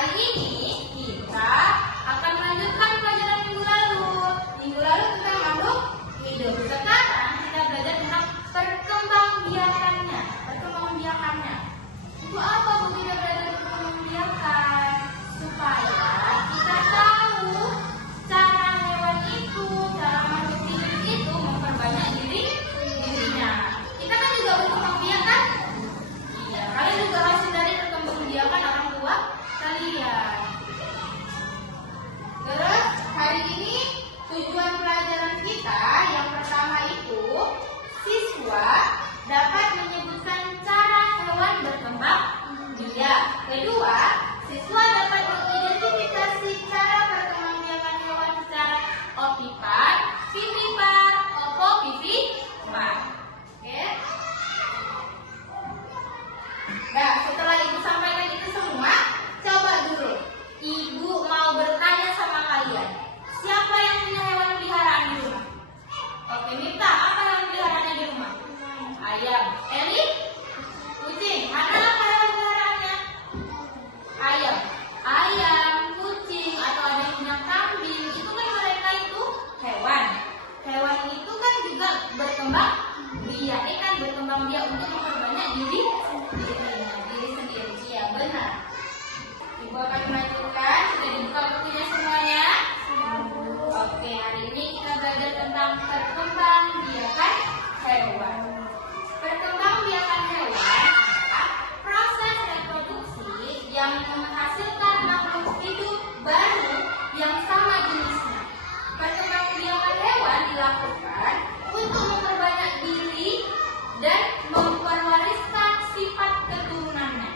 hari ini kita akan melanjutkan pelajaran minggu lalu. Minggu lalu tentang makhluk hidup. Sekarang kita belajar tentang perkembangbiakannya. Perkembangbiakannya. Itu apa Bu kita belajar perkembangbiakan? Supaya kita tahu cara hewan itu, cara makhluk hidup itu memperbanyak dirinya. Kita kan juga berkembang biak kan? Iya, kalian juga hasil dari perkembangbiakan orang tua kalian. Terus hari ini tujuan pelajaran kita yang pertama itu siswa dapat menyebutkan cara hewan berkembang biak. Kedua, siswa dapat mengidentifikasi cara perkembangbiakan hewan secara opipar, vivipar, opovivipar. Oke? Nah, setelah Ibu sampaikan itu semua, coba dulu Ibu mau bertanya sama kalian. Siapa yang punya hewan peliharaan di rumah? Oke, Mita, apa hewan peliharaannya di rumah? Ayam. Eli? Kucing. Mana apa hewan peliharaannya? Ayam. Ayam, kucing, atau ada yang punya kambing. Itu kan mereka itu hewan. Hewan itu kan juga berkembang biak. Kan berkembang biak untuk memperbanyak diri sendiri. Iya, benar. Ibu akan melanjutkan. Sudah dibuka bukunya semuanya? Oke, hari ini kita belajar tentang perkembangbiakan hewan. Perkembangbiakan hewan adalah proses reproduksi yang menghasilkan makhluk hidup baru yang sama jenisnya. Perkembangbiakan hewan dilakukan untuk memperbanyak diri dan memperwariskan sifat keturunannya.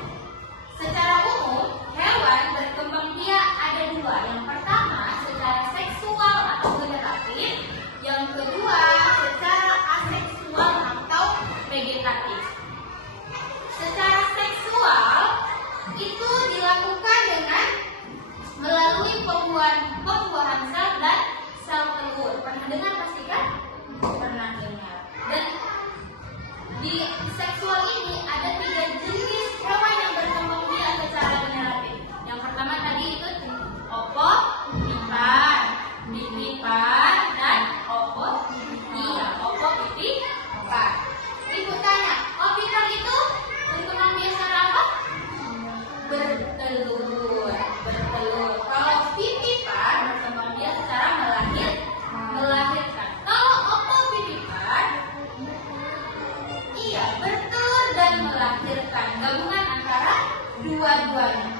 Secara umum, hewan berkembang biak ada dua. Yang pertama, secara seksual atau generatif. Yang kedua, secara aseksual atau vegetatif. Secara seksual itu dilakukan dengan melalui pembuahan sel dan sel telur. Pernah dengar pasti kan? Pernah dengar. Dan di seksual ini ada 3 jenis hewan yang berkembang biak secara generatif. Yang pertama tadi itu opovipar, vivipar, dan opovivipar. Ibu tanya, ovipar itu berkembang biak secara apa? Bertelur. Kalau vivipar berkembang biak secara melahirkan. Kalau opovivipar, iya, bertelur dan melahirkan. Gabungan antara dua-duanya.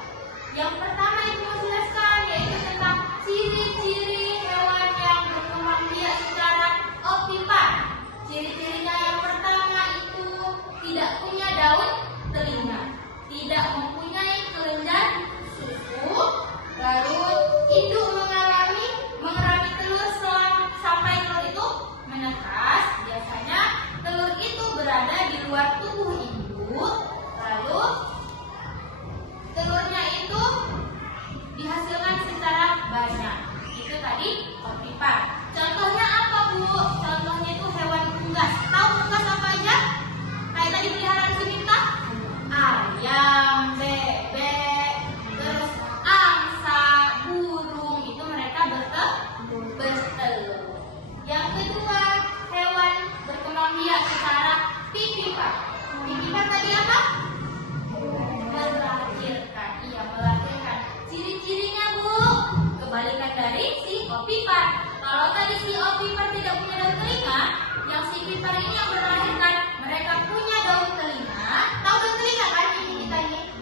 Yang pertama Ibu mau jelaskan yaitu tentang ciri-ciri hewan yang berkembang biak secara opipar. Ciri-cirinya yang pertama itu tidak punya daun telinga, tidak mempunyai kelenjar susu, lalu induk mengerami telur sampai telur itu menetas. Biasanya telur itu berada di luar tubuh induk, lalu telurnya itu dihasilkan secara banyak. Itu tadi opipar. Contohnya apa Bu? Contohnya itu hewan unggas. Tahu unggas apa aja? Kayak tadi peliharaan si Mita? Ayam, bebek, terus angsa, burung. Itu mereka bertelur. Yang kedua, hewan berkembang biak secara vivipar. Vivipar tadi apa? Melahirkan. Iya, melahirkan. Ciri-cirinya Bu, kebalikan dari si opipar. Kalau tadi si opipar tidak punya daun telinga, yang si vivipar ini yang melahirkan, mereka punya daun telinga. Tahu daun telinga kan? Ini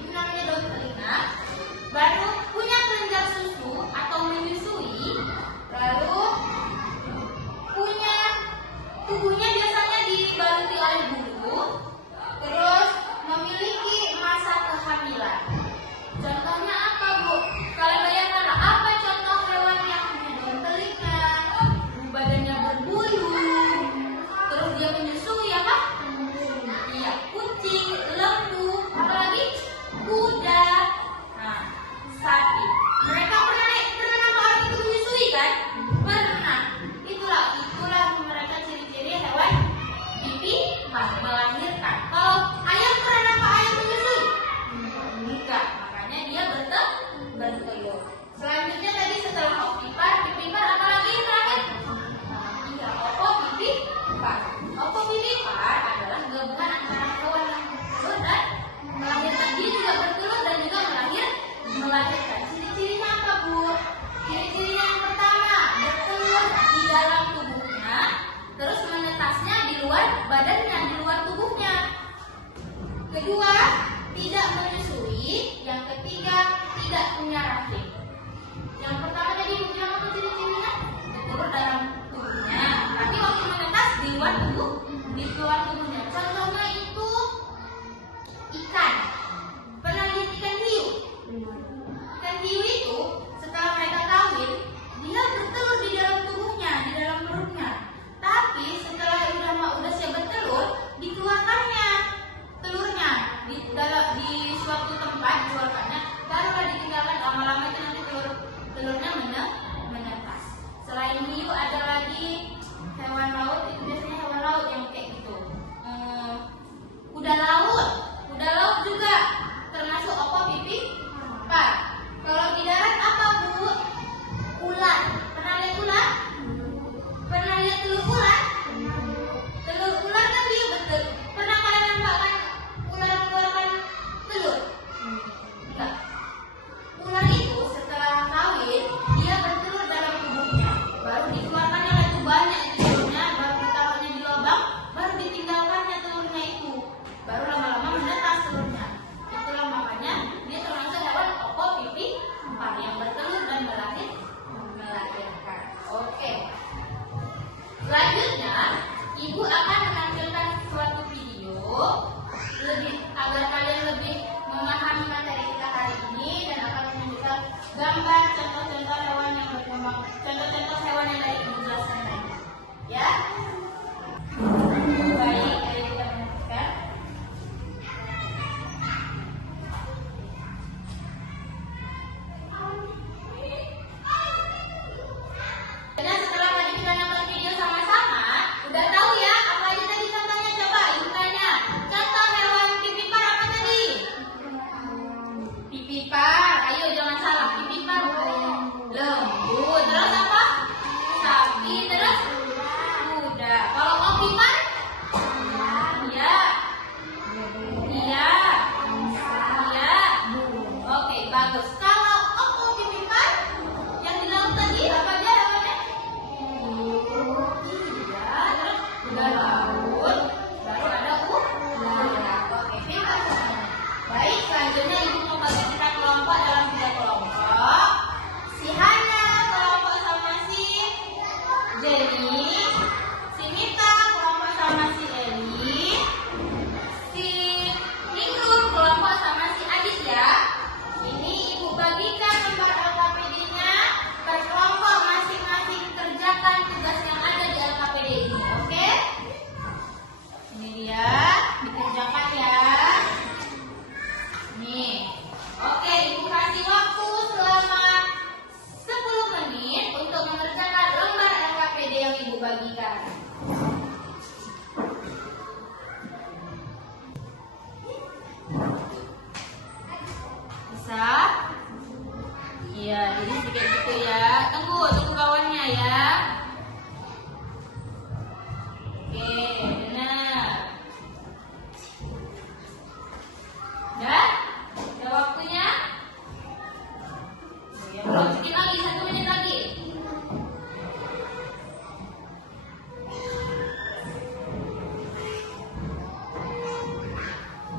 namanya daun telinga. Baru punya kelenjar susu atau menyusui. Lalu punya tubuhnya biasanya dibaluti oleh bulu. Terus memiliki masa kehamilan. Contohnya apa Bu? Kalian bayangkan apa contoh hewan yang punya daun telinga, badannya berbulu, terus dia menyusui apa? Iya, melahirkan. Ciri-cirinya apa, Bu? Ciri-cirinya yang pertama, bertelur di dalam tubuhnya, terus menetasnya di luar badannya, di luar tubuhnya. Kedua, tidak menyusui. Yang ketiga, tidak punya rahim. Yang pertama tadi Bu bilang apa ciri-cirinya? Bertelur dalam tubuhnya, tapi waktu menetas di luar tubuh, di luar tubuhnya. Contohnya itu ikan. Pernah lihat ikan hiu? Ikan hiu itu setelah mereka kawin, dia bertelur di dalam tubuhnya, di dalam perutnya. Tapi setelah udah siap bertelur, dikeluarkannya telurnya di suatu tempat, dikeluarkannya, barulah ditinggalkan. Lama-lama itu nanti telurnya menetas. Selain hiu ada lagi hewan laut, itu biasanya hewan laut yang kayak gitu. Kuda laut. Kuda laut juga termasuk ovovivipar. Kalau di darat apa, Bu? Ular. Pernah lihat ular? Pernah lihat telur ular? Telur ular kan dia betul. Pernah kalian nampak kan ular mengeluarkan telur? Enggak. Ular itu setelah kawin, dia bertelur dalam tubuhnya. Baru dikeluarkannya lagi banyak telurnya, baru ditaruhnya di lubang, baru ditinggalkannya telurnya itu. Baru lama-lama menetas telurnya. Itulah makanya dia termasuk hewan ovovivipar yang bertelur dan melahirkan. Oke. Selanjutnya, Ibu akan menampilkan suatu video agar kalian lebih memahami materi kita hari ini dan akan menunjukkan gambar contoh-contoh hewan yang berkembang, contoh-contoh hewan yang dari Ibu jelaskan tadi. Ya. Baik, ayo kita menyaksikan. Dan setelah tadi kita nonton video sama-sama, udah tahu ya apa aja tadi contohnya? Coba Ibu tanya. Contoh hewan pipipar apa tadi? Pipipar. Ayo jangan salah. Pipipar lembu. Terus apa? Sapi. Terus kuda. Kalau ovipar? Iya. Iya. Iya. Oke, bagus. Kalau ovovivipar yang di laut tadi apa aja hewannya? Iya. Terus kuda laut. Baru ada ular. Oke, pintar semuanya. Baik, selanjutnya Ibu mau bagi kita kelompok dalam 3 kelompok. Si Hana kelompok sama si Jenny, si Mita kelompok sama si Eli, si Ningrum kelompok sama si Adit ya. Ini Ibu bagikan lembar LKPD-nya per kelompok, masing-masing kerjakan tugas yang ada di LKPD ini. Oke? Ini dia, dikerjakan ya. Nih. Oke, Ibu kasih waktu selama 10 menit untuk mengerjakan lembar LKPD yang Ibu bagikan. Bisa? Iya, jadi kayak gitu ya. Tunggu kawannya ya. Oke, benar. Udah? Udah waktunya? Ya, belum sedikit lagi, 1 menit lagi.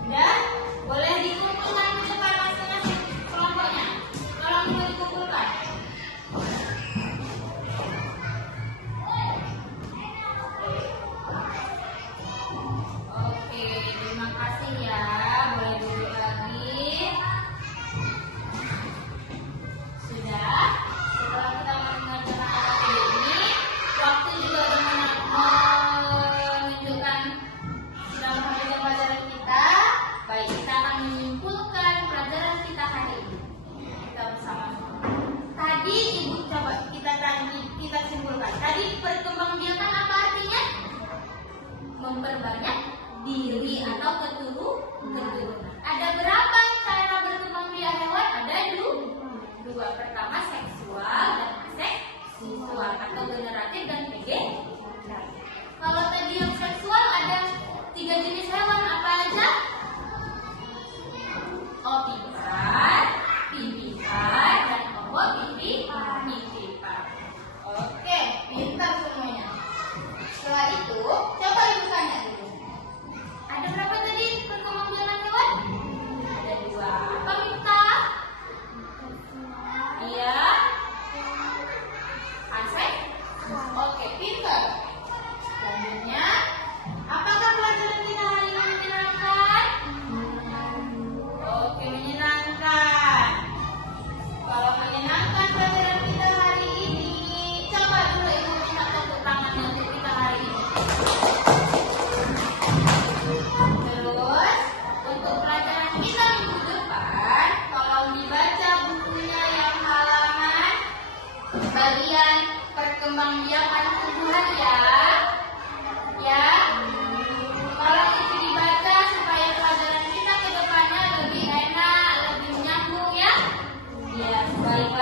Udah? Boleh dikumpulkan di depan masing-masing kelompoknya. Tolong boleh dikumpulkan. Oke, terima kasih ya. Boleh duduk lagi. Sudah. Setelah kita mengerjakan LKPD ini, waktu juga menunjukkan sudah menghabiskan pelajaran kita. Baik, kita akan menyimpulkan pelajaran kita hari ini. Kita bersama-sama. Tadi Ibu coba kita simpulkan. Tadi perkembangbiakan apa artinya? Memperbanyak diri atau keturunan. Ada berapa cara berkembang biak hewan? Ada dua. Pertama seksual dan aseksual atau generatif dan vegetatif. Kalau tadi yang seksual ada 3 jenis hewan apa aja? Ovipar, pipipar,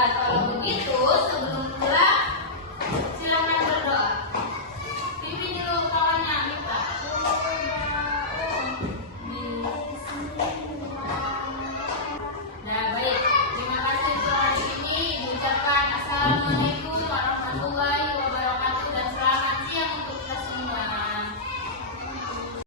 Nah, kalau begitu sebelum pulang silakan berdoa. Pimpin dulu kawannya Mifta. Nah, baik. Terima kasih untuk hari ini. Diucapkan assalamualaikum.